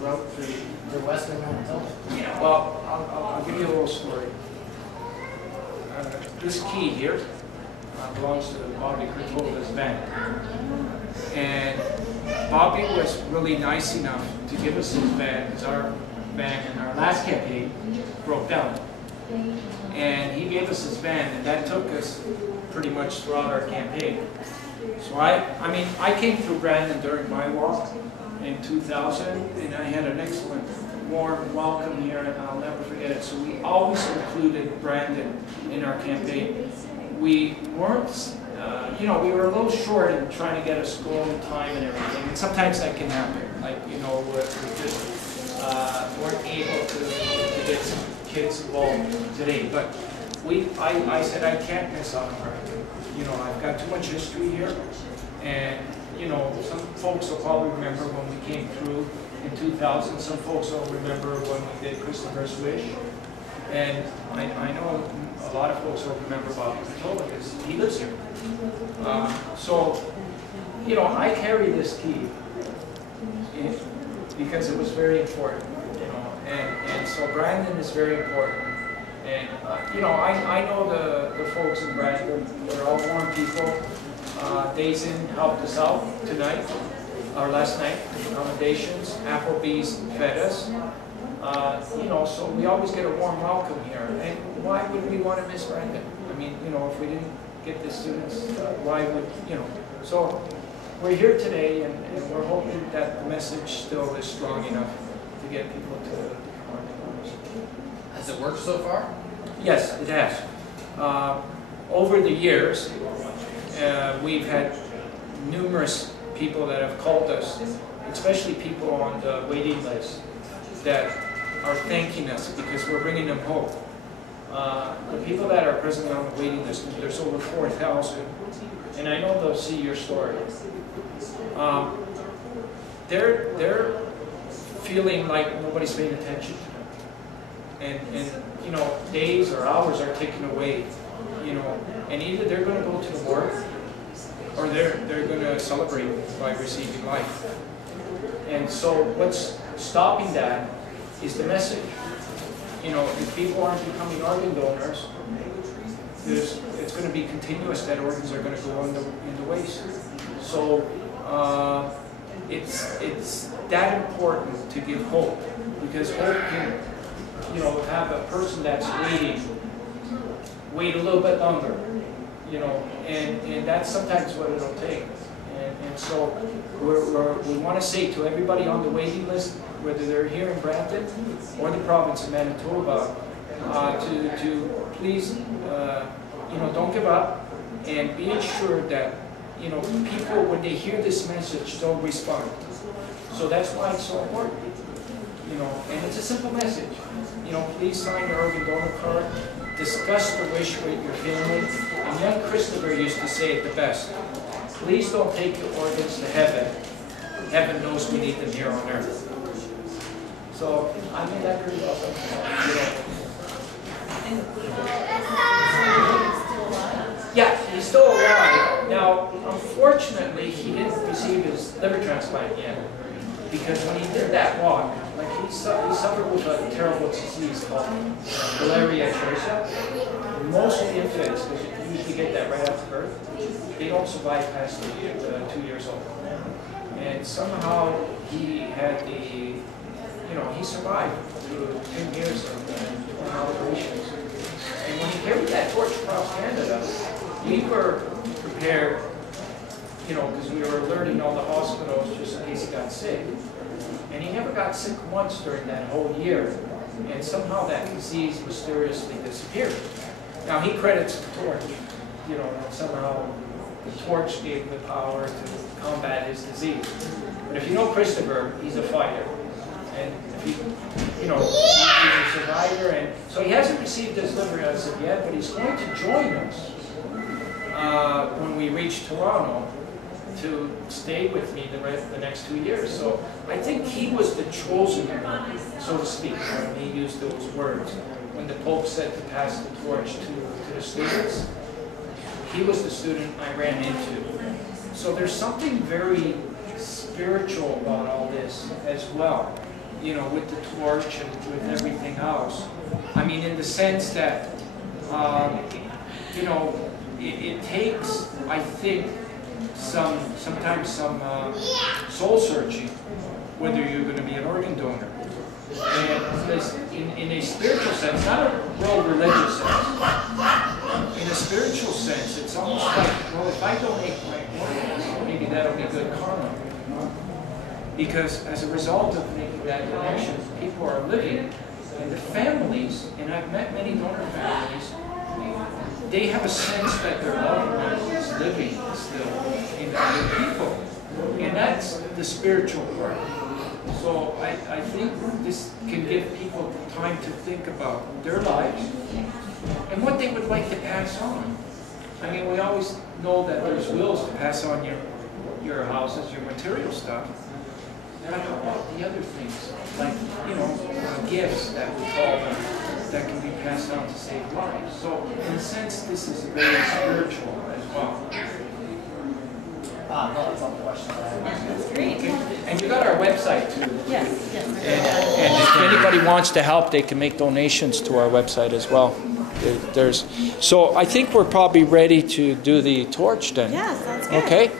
throughout the Western Manitoba? Yeah, well, I'll give you a little story. This key here belongs to Bobby Kritova's band. And Bobby was really nice enough to give us his band, because our band in our last campaign broke down. And he gave us his band, and that took us pretty much throughout our campaign. So I mean, I came through Brandon during my walk in 2000, and I had an excellent, warm welcome here, and I'll never forget it. So we always included Brandon in our campaign. We weren't, you know, we were a little short in trying to get a school time and everything, and sometimes that can happen. Like, you know, we just weren't able to get some kids involved today. But I said I can't miss out on Brandon. You know, I've got too much history here, and you know, some folks will probably remember when we came through in 2000. Some folks will remember when we did Christopher's Wish, and I know a lot of folks will remember Bobby Kritova because he lives here. So, you know, I carry this key because it was very important, you know, and so Brandon is very important. And, you know, I know the folks in Brandon, they're all warm people. Dazen helped us out tonight, or last night, accommodations. Applebee's fed us. You know, so we always get a warm welcome here. And why would we want to miss Brandon? I mean, you know, if we didn't get the students, why would, you know? So we're here today, and we're hoping that the message still is strong enough to get people to come on campus. Has it worked so far? Yes, it has. Over the years, we've had numerous people that have called us, especially people on the waiting list, that are thanking us because we're bringing them hope. The people that are presently on the waiting list, there's over 4,000, and I know they'll see your story. They're feeling like nobody's paying attention to them. And you know, days or hours are taken away, you know, and either they're going to go to the work or they're going to celebrate by receiving life. And so what's stopping that is the message. You know, if people aren't becoming organ donors, it's going to be continuous that organs are going to go into waste. So it's that important to give hope, because hope can, you know, have a person that's wait a little bit longer, you know, and that's sometimes what it'll take. And so we want to say to everybody on the waiting list, whether they're here in Brampton or the province of Manitoba, to please, you know, don't give up, and be assured that, you know, people, when they hear this message, don't respond. So that's why it's so important, you know, and it's a simple message. You know, please sign the organ donor card, discuss the wish with your family, and young Christopher used to say it the best: please don't take your organs to heaven. Heaven knows we need them here on earth. So I made that pretty well. Yeah, he's still alive. Now, unfortunately, he didn't receive his liver transplant yet, because when he did that walk, like he suffered with a terrible disease called malaria atresia. Most infants, because you usually get that right after birth, they don't survive past 2 years old. And somehow he had you know, he survived through 10 years of operations. And when he carried that torch across Canada, we were prepared, you know, because we were alerting all the hospitals just in case he got sick. And he never got sick once during that whole year. And somehow that disease mysteriously disappeared. Now he credits the torch, you know, and somehow the torch gave him the power to combat his disease. But if you know Christopher, he's a fighter. And if he, you know, he's a survivor. And so he hasn't received his liver as of yet, but he's going to join us when we reach Toronto to stay with me the next 2 years. So I think he was the chosen one, so to speak, when he used those words. When the Pope said to pass the torch to the students, he was the student I ran into. So there's something very spiritual about all this as well. you know, with the torch and with everything else. I mean, in the sense that, you know, it takes, I think, sometimes some soul searching, whether you're going to be an organ donor. And this, in a spiritual sense, not a real religious sense, in a spiritual sense, it's almost like, well, if I donate my organs, maybe that'll be good karma. Because as a result of making that donation, people are living, and the families, and I've met many donor families, they have a sense that their loved one is living still in other people. And that's the spiritual part. So I think this can give people time to think about their lives and what they would like to pass on. I mean, we always know that there's wills to pass on your houses, your material stuff. And how about the other things, like, you know, gifts that we call them, that can be passed on to save lives. So, in a sense, this is very spiritual as well. No, that's all the questions I have. That's great. Okay. And you got our website too. Yes, yes. And if anybody wants to help, they can make donations to our website as well. So I think we're probably ready to do the torch then. Yes, that's good. Okay?